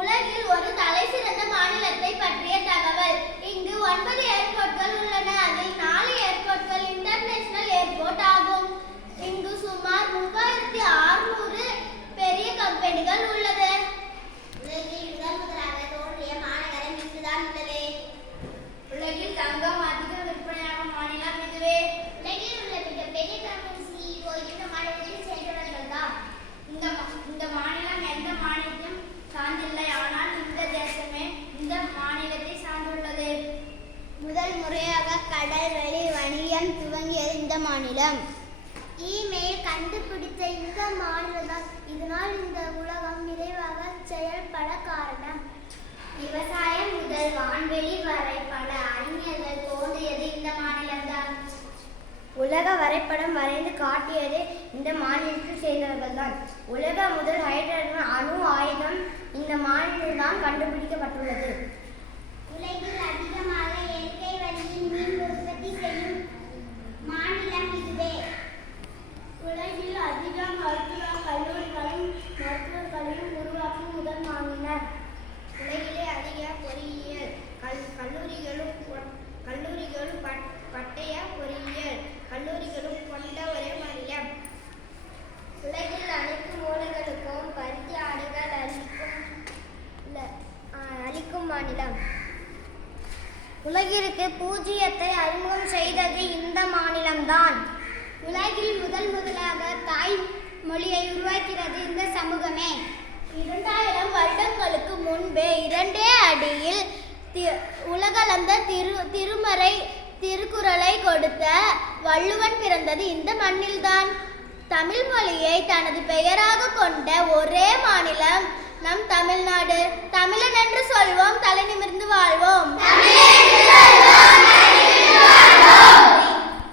உலகில் ஒரு தலைசிறந்த மாநிலத்தை பற்றிய தகவல். இங்கு 9 ஏர்போர்ட்கள் உள்ளன. அதில் 4 ஏர்போர்ட்கள் இன்டர்நேஷனல் ஏர்போர்ட் ஆகும். இங்கு சுமார் 3600 பெரிய கம்பெனிகள் உள்ளது. உலகில் முதல் முதலாக தோன்றிய மாநகரம் இங்குதான் உள்ளது. உலகில் தங்கம் அதிக விற்பனையாகும் மாநிலம் இதுவே. உலகில் உள்ள மிகப்பெரிய கம்பெனி CEO இந்த மாநிலத்தில் சேர்ந்தவர்கள் தான். இந்த மாநிலம் எந்த மாநிலத்தையும் சார்ந்தில்லை, ஆனால் இந்த தேசமே இந்த மாநிலத்தை சார்ந்துள்ளது. முதல் முறையாக கடல் வழி வணிகம் துவங்கியது இந்த மாநிலம். இமெயில் கண்டுபிடித்த இந்த மாநிலம் தான். இதனால் இந்த உலகம் விரைவாக செயல்பட காரணம். விவசாயம் முதல் வான்வெளி வரை பல அறிஞர்கள் தோன்றியது இந்த மாநிலம்தான். உலக வரைபடம் வரைந்து காட்டியது இந்த மாநிலத்தில் சேர்ந்தவர்கள் தான். உலக முதல் ஹைட்ரஜன் அணு ஆயுதம் இந்த மாநிலத்தில் தான் கண்டுபிடிக்கப்பட்டுள்ளது. உலகில் அதிகமாக இயற்கை வழியில் மீன் உற்பத்தி செய்யும் மாநிலம் இதுவே. உலகில் அதிக மருத்துவ கல்லூரிகளும் மருத்துவர்களையும் உருவாக்கும் முதல் மாநிலம். உலகிலே அதிக பொறியியல் கல்லூரிகளும் பட்டய பொறியியல் கல்லூரிகளும் கொண்ட ஒரே மாநிலம். உலகில் அனைத்து மூலைகளுக்கும் பருத்தி ஆடைகள் அளிக்கும் மாநிலம். உலகிற்கு பூஜ்ஜியத்தை அறிமுகம் செய்தது இந்த மாநிலம்தான். உலகில் முதலாக தாய் மொழியை உருவாக்கிறது இந்த சமூகமே. 2000 வருடங்களுக்கு முன்பே 2 அடியில் உலகளந்த திருக்குறளை கொடுத்த வள்ளுவன் பிறந்தது இந்த மண்ணில்தான். தமிழ் மொழியை தனது பெயராக கொண்ட ஒரே மாநிலம் நம் தமிழ்நாடு. தமிழன் என்று சொல்வோம், தலை நிமிர்ந்து